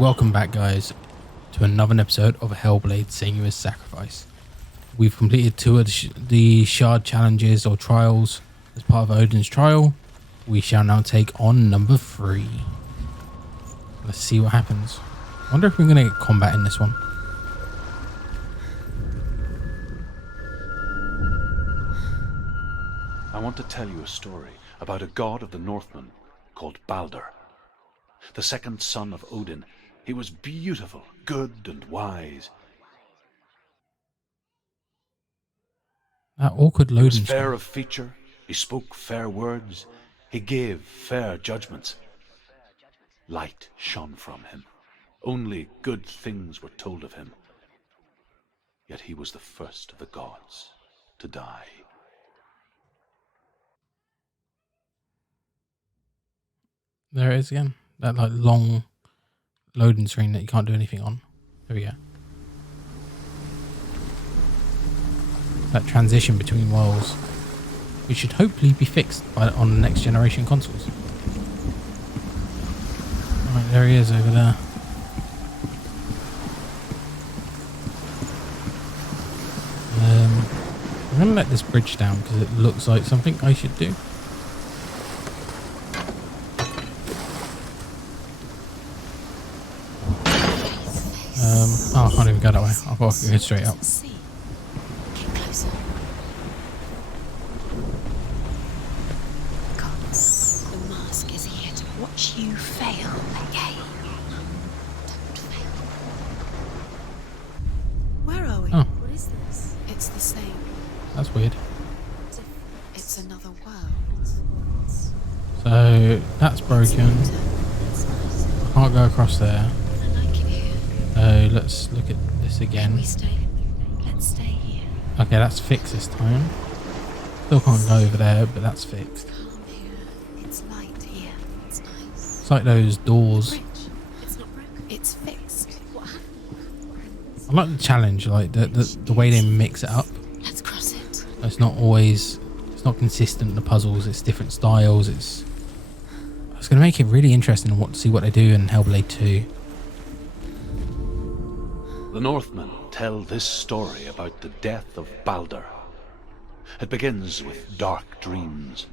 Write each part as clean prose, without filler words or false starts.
welcome back guys to another episode of Hellblade Senua's Sacrifice. We've completed 2 of the shard challenges or trials as part of Odin's trial. We shall now take on number 3. Let's see what happens. I wonder if we're going to get combat in this one. I want to tell you a story about a god of the Northmen called Baldur. The second son of Odin. He was beautiful, good and wise. That awkward loading. He was fair of feature, he spoke fair words, he gave fair judgments. Light shone from him. Only good things were told of him. Yet he was the first of the gods to die. There it is again. That like long loading screen that you can't do anything on. There we go. That transition between worlds, which should hopefully be fixed on the next generation consoles. Alright, there he is over there. I'm going to let this bridge down because it looks like something I should do. Oh, I can't even go that way. I'll go straight up. Get closer. Gods, the mask is here to watch you fail again. Don't fail. Where are we? Oh. What is this? It's the same. That's weird. It's another world. So that's broken. I can't go across there. So let's look at this again. We stay. Let's stay here. Okay, that's fixed this time. Still can't go over there, but that's fixed. It's calm here. It's light here. It's nice. It's like those doors. Bridge. It's not broken. It's fixed. What happened? I like the challenge, like the way they mix it up. Let's cross it. It's not always, it's not consistent. The puzzles, it's different styles. It's going to make it really interesting to see what they do in Hellblade 2. The Northmen tell this story about the death of Baldur. It begins with dark dreams.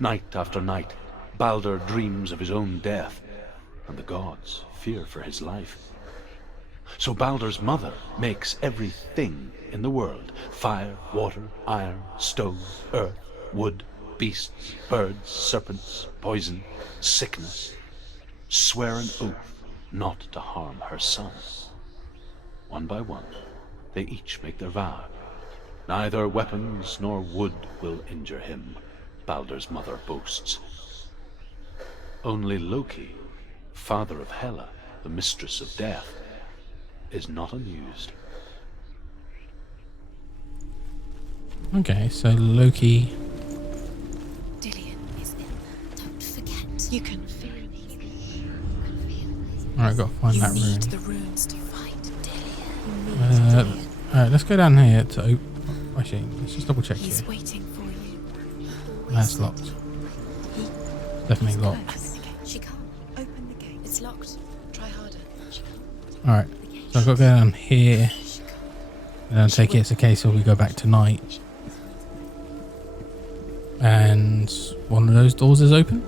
Night after night, Baldur dreams of his own death, and the gods fear for his life. So Baldur's mother makes everything in the world: fire, water, iron, stone, earth, wood, beasts, birds, serpents, poison, sickness. Swear an oath not to harm her son. One by one, they each make their vow. Neither weapons nor wood will injure him, Baldur's mother boasts. Only Loki, father of Hela, the mistress of death, is not amused. Okay, so Loki. Dillion is in there. Don't forget. You can feel it. Alright, gotta find that You need room. the runes to fight Alright, let's go down here to open. Actually, let's just double check here. He's waiting for you. That's locked. Definitely locked. Open the gate. She can't. Open the gate. It's locked. Try harder. She can't. Alright, so I've got to go down here. And then I take it it's a case of we go back tonight. And one of those doors is open.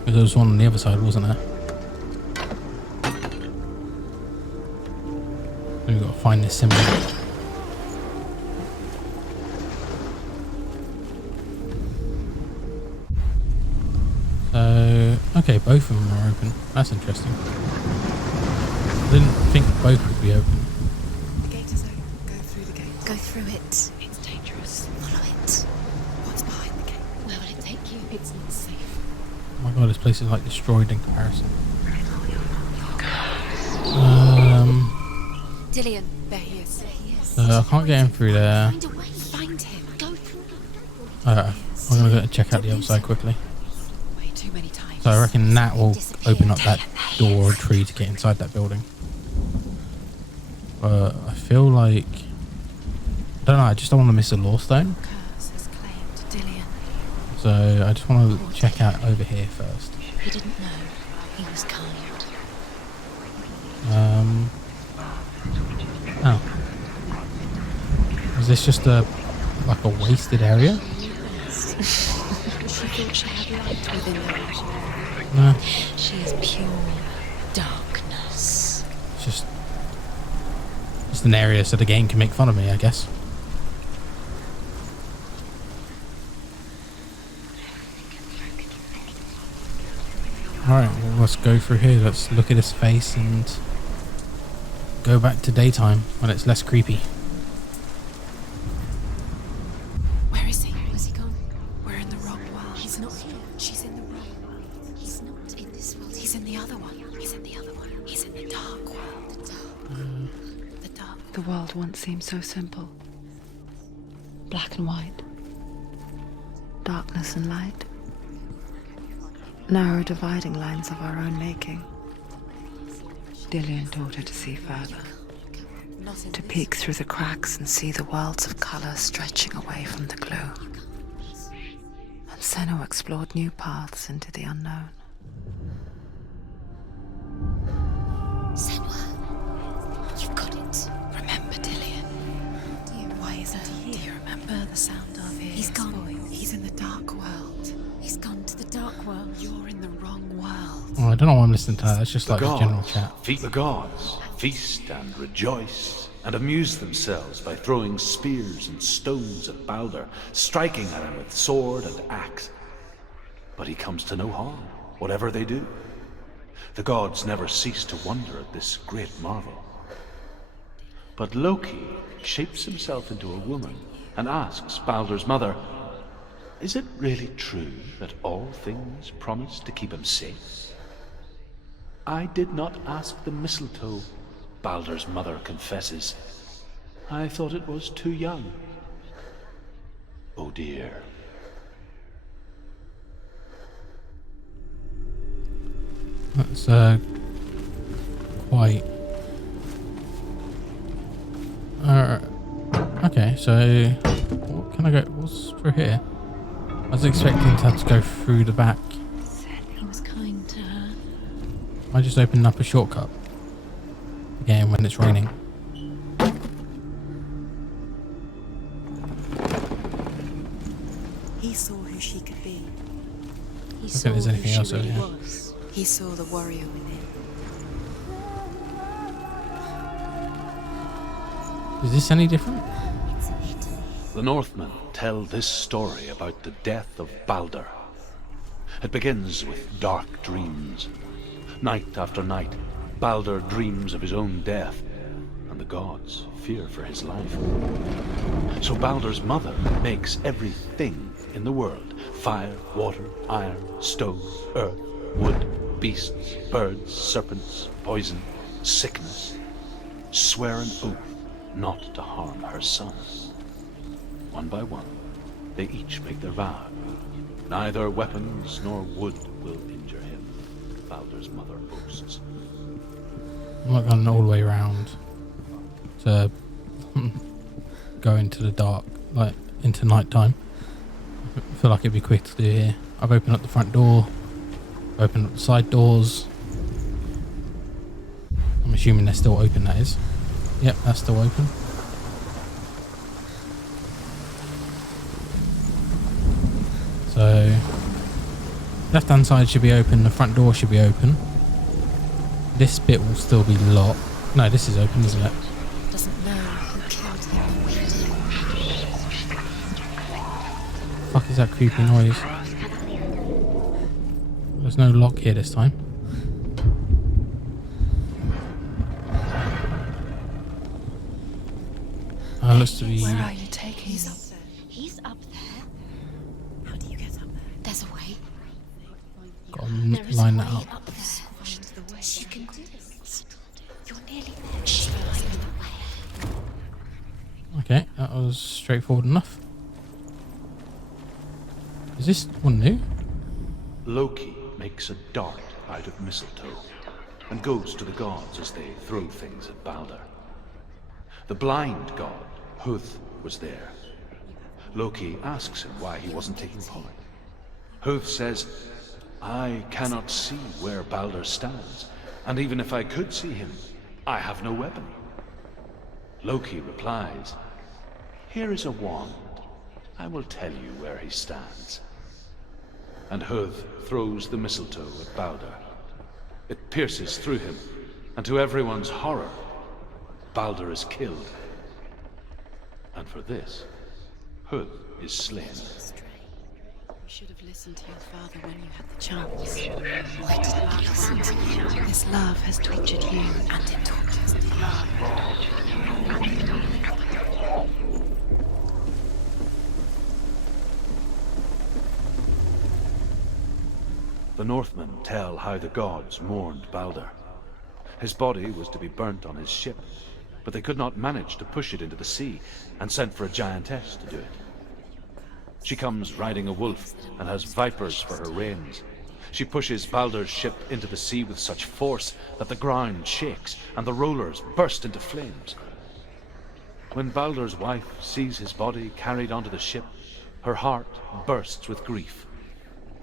Because there was one on the other side, wasn't there? We've got to find this symbol. So, okay, both of them are open. That's interesting. I didn't think both would be open. The gate is open. Go through the gate. Go through it. It's dangerous. Follow it. What's behind the gate? Where will it take you? It's not safe. Oh my god, this place is like destroyed in comparison. Dillion. There he is. I can't get in through there. Find a way. Find him. Go through. I'm gonna go and check out the other side quickly. Way too many times. So I reckon that will open up that door or tree to get inside that building. I feel like, I don't know, I just don't want to miss a lore stone. Curse has claimed Dillion. So I just want to check out over here first. He didn't know. He was kind. Oh. Is this just a wasted area? She thought she had light within her. No. She is pure darkness. It's just an area so the game can make fun of me, I guess. Alright, well, let's go through here. Let's look at his face and go back to daytime when it's less creepy. Where is he? Where's he gone? We're in the wrong world. He's not here. She's in the wrong world. He's not in this world. He's in the other one. He's in the other one. He's in the dark world. The dark. The world once seemed so simple. Black and white. Darkness and light. Narrow dividing lines of our own making. Dillian taught her to see further. To peek through the cracks and see the worlds of colour stretching away from the gloom. And Senua explored new paths into the unknown. Senua, you've got it. Remember Dillian. Why isn't he here? Do you remember the sound of his He's gone. Voice? He's in the dark world. He's gone to the dark world. You're in the wrong world. Oh, I don't know why I'm listening to that. It's just like a general chat. The gods feast and rejoice and amuse themselves by throwing spears and stones at Balder, striking at him with sword and axe. But he comes to no harm, whatever they do. The gods never cease to wonder at this great marvel. But Loki shapes himself into a woman and asks Balder's mother, "Is it really true that all things promise to keep him safe?" "I did not ask the mistletoe," Balder's mother confesses. "I thought it was too young." Oh dear. That's quite... okay, so what can I go? What's through here? I was expecting to have to go through the back. He was kind to her. I just opened up a shortcut. Again, when it's raining. He saw who she could be. He I saw think there's who anything she else over really here. was. He saw the warrior within. Is this any different? The Northmen tell this story about the death of Balder. It begins with dark dreams. Night after night, Balder dreams of his own death, and the gods fear for his life. So Balder's mother makes everything in the world: fire, water, iron, stone, earth, wood, beasts, birds, serpents, poison, sickness, swear an oath not to harm her son. One by one, they each make their vow. Neither weapons nor wood will injure him, Balder's mother boasts. I'm not going all the way around to go into the dark, like into night time. I feel like it'd be quick to do here. I've opened up the front door, opened up the side doors. I'm assuming they're still open, that is. Yep, that's still open. So, left hand side should be open, the front door should be open. This bit will still be locked. No, this is open, isn't it? Doesn't know who killed him or did. Fuck is that creepy noise? There's no lock here this time. Looks to be... Where are you taking He's me? up there. He's up there. How do you get up there? There's a way. Gotta There is line a that way up. up there. You can do this. You're nearly there. She's in the way. Okay, that was straightforward enough. Is this one new? Loki makes a dart out of mistletoe and goes to the gods as they throw things at Balder. The blind god, Huth, was there. Loki asks him why he wasn't taking part. Huth says, "I cannot see where Balder stands, and even if I could see him, I have no weapon. Loki replies, here is a wand. I will tell you where he stands. And Huth throws the mistletoe at Balder. It pierces through him, and to everyone's horror, Balder is killed. And for this, Huth is slain. You should have listened to your father when you had the chance. Why didn't you listen to you? This love has tortured you, and it tortures me. The Northmen tell how the gods mourned Balder. His body was to be burnt on his ship, but they could not manage to push it into the sea, and sent for a giantess to do it. She comes riding a wolf and has vipers for her reins. She pushes Balder's ship into the sea with such force that the ground shakes and the rollers burst into flames. When Balder's wife sees his body carried onto the ship, her heart bursts with grief,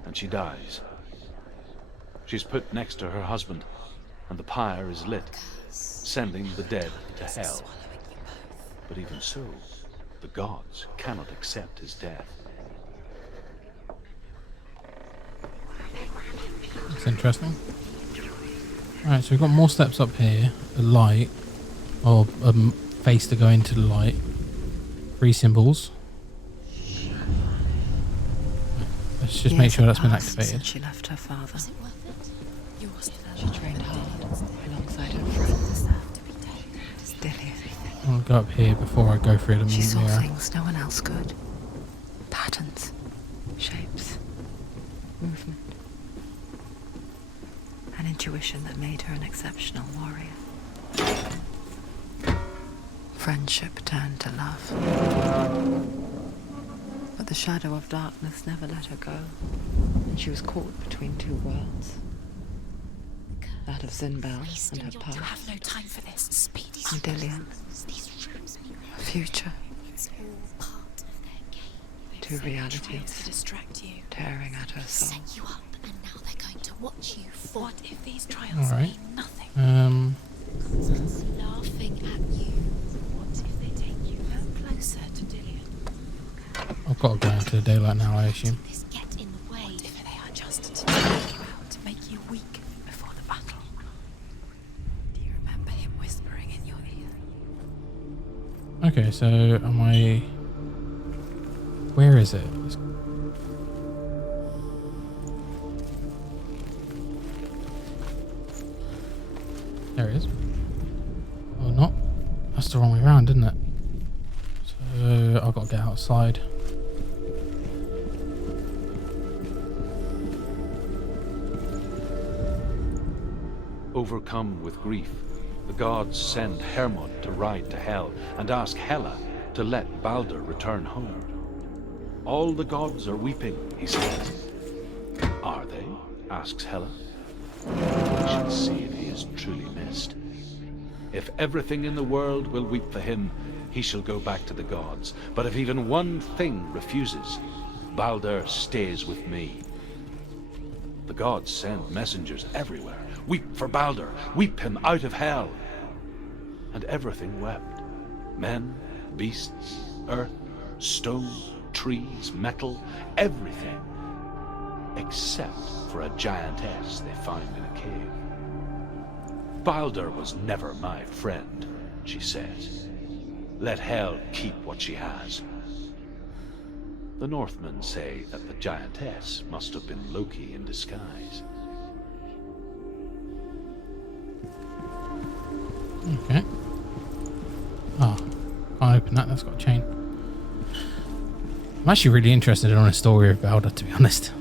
and she dies. She's put next to her husband, and the pyre is lit, sending the dead to hell. But even so, the gods cannot accept his death. That's interesting. Alright, so we've got more steps up here. A light, or a face to go into the light. 3 symbols. Let's just make sure that's been activated. Since she left her father. Was it worth it? You wasn't She trained hard alongside her friends. Dillian. I'll go up here before I go through the She saw mirror. things no one else could. Patterns, shapes, movement. An intuition that made her an exceptional warrior. Friendship turned to love. But the shadow of darkness never let her go, and she was caught between 2 worlds. That of Zinbel and her You past, have no time for this. Speed. and Dillian, These rooms mean her future. it's all part of their game. 2 Trying to realities distract you. tearing at her soul. Set you up, and now they're going to watch you. What if these trials Alright. mean nothing? Laughing at you. What if they take you no closer to Dillian? I've got to go into the daylight now, I assume. This get in the way. What if they are just to take you out, to make you weak before the battle? Do you remember him whispering in your ear? Okay, so am I... Where is it? There it is. Or not. That's the wrong way around, isn't it? So I've got to get outside. Overcome with grief, the gods send Hermod to ride to Hell and ask Hela to let Balder return home. All the gods are weeping, he says. Are they? Asks Hela. We shall see if he is truly missed. If everything in the world will weep for him, he shall go back to the gods. But if even one thing refuses, Balder stays with me. The gods send messengers everywhere. Weep for Balder, weep him out of hell. And everything wept. Men, beasts, earth, stone, trees, metal, everything. Except for a giantess they found in a cave. Balder was never my friend, she says. Let Hel keep what she has. The Northmen say that the giantess must have been Loki in disguise. Okay. Oh, can't open that. That's got a chain. I'm actually really interested in a story of Balder, to be honest.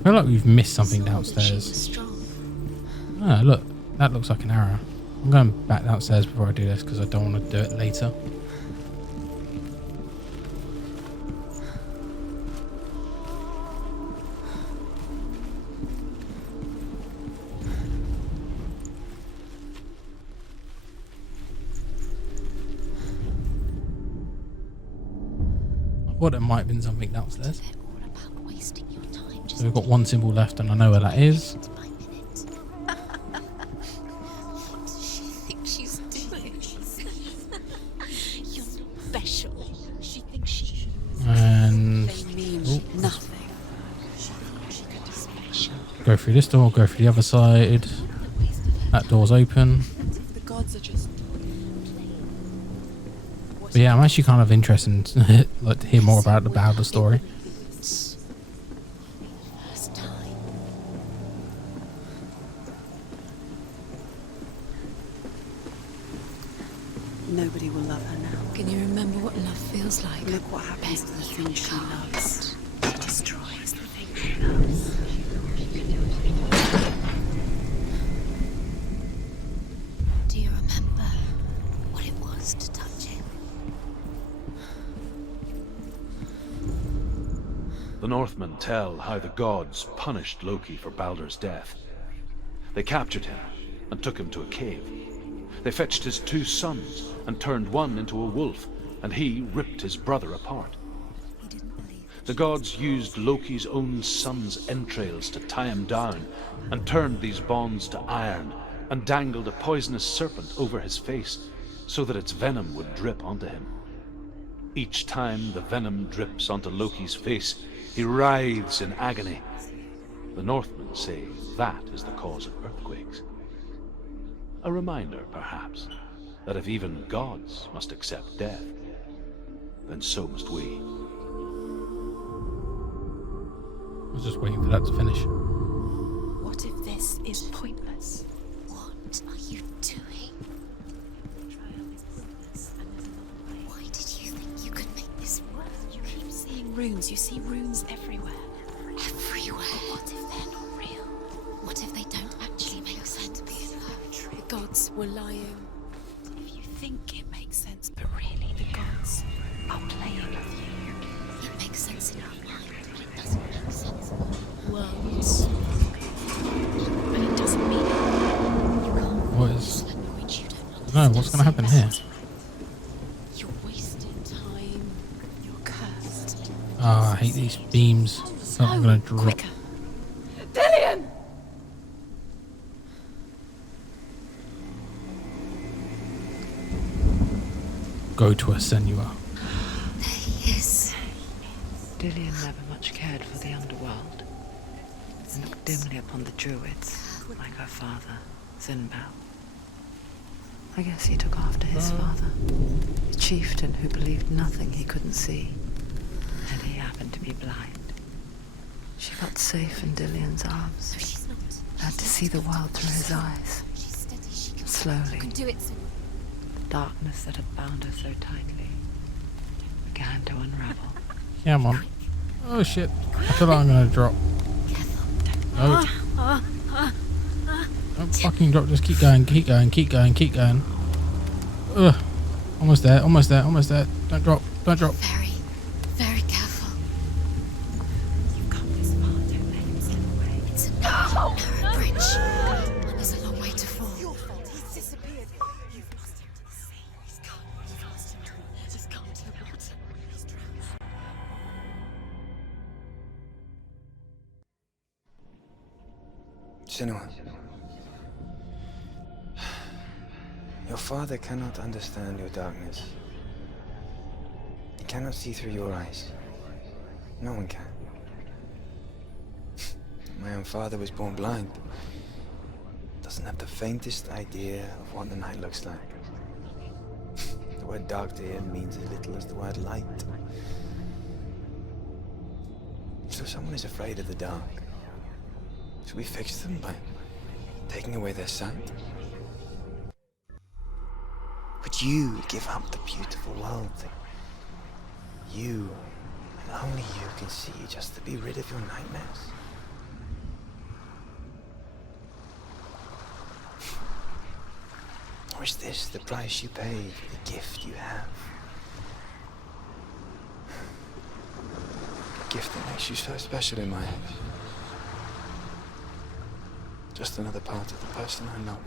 I feel like we've missed something downstairs. Ah, look. That looks like an arrow. I'm going back downstairs before I do this because I don't want to do it later. I thought there might have been something downstairs. They're all about wasting your time. So we've got one symbol left and I know where that is. Just through this door, go through the other side. That door's open. The gods are just. But yeah, I'm actually kind of interested in like to hear more about the Balder story. First time. Nobody will love her now. Can you remember what love feels like? Look what happens to the thing she loves. She destroys the thing she loves. Do you remember what it was to touch him? The Northmen tell how the gods punished Loki for Balder's death. They captured him and took him to a cave. They fetched his 2 sons and turned one into a wolf, and he ripped his brother apart. He didn't believe. The gods used Loki's own son's entrails to tie him down, and turned these bonds to iron, and dangled a poisonous serpent over his face, so that its venom would drip onto him. Each time the venom drips onto Loki's face, he writhes in agony. The Northmen say that is the cause of earthquakes. A reminder, perhaps, that if even gods must accept death, then so must we. I was just waiting for that to finish. What if this is pointless? What are you doing? Why did you think you could make this work? You keep seeing runes. You see runes everywhere. Everywhere. What if they're not real? What if they don't actually make sense? The gods were lying. If you think it makes sense, but really the gods are playing with you. It makes sense in your mind, but it doesn't make sense. Worlds. But it doesn't mean you can't What is... Language you don't No, what's going to happen here? You're wasting time. You're cursed. Ah, I hate these beams. So I'm going to drop. Quicker. Dillian! Go to a Senua. There he is. Dillian never much cared for the underworld, and looked dimly upon the druids, like her father, Zinbal. I guess he took after his father, a chieftain who believed nothing he couldn't see, and he happened to be blind. She felt safe in Dillian's arms, No, she's not. had to see the world through his eyes. She's steady. She can Slowly, do it. Senua. the darkness that had bound her so tightly began to unravel. Yeah, I'm on. Oh shit. I feel like I'm going to drop. No. Don't fucking drop. Just keep going, keep going, keep going, keep going. Ugh. Almost there, almost there, almost there. Don't drop, don't drop. Very, very careful. You've come this far, don't let him slip away. It's a narrow bridge. And there's a long way to fall. Your fault. He's disappeared. You've lost him to the sea. He's gone. You've lost him. He's gone to the water. He's drowned. Senua, your father cannot understand your darkness. He cannot see through your eyes. No one can. My own father was born blind. Doesn't have the faintest idea of what the night looks like. The word dark to him means as little as the word light. So someone is afraid of the dark. Should we fix them by taking away their sight? Would you give up the beautiful world that you, and only you, can see just to be rid of your nightmares? Or is this the price you pay for the gift you have? A gift that makes you so special in my eyes. Just another part of the person I love.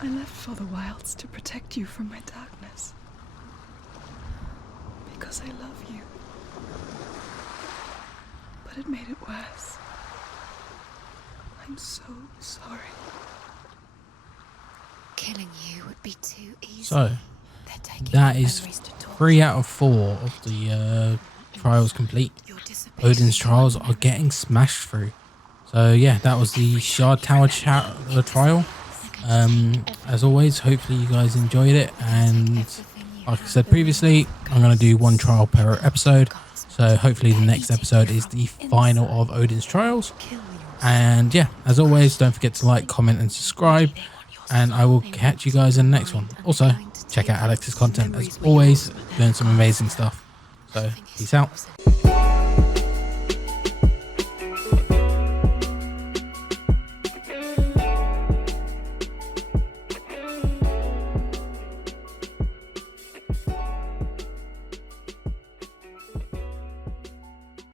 I left for the wilds to protect you from my darkness. Because I love you. But it made it worse. I'm so sorry. Killing you would be too easy. So, that is 3 out of 4 of the trials complete. Odin's trials are getting smashed through. So yeah, that was the Shard Tower trial. As always, hopefully you guys enjoyed it, and like I said previously, I'm going to do 1 trial per episode, so hopefully the next episode is the final of Odin's trials. And yeah, as always, don't forget to like, comment and subscribe, and I will catch you guys in the next one. Also, check out Alex's content as always, doing some amazing stuff. So peace out.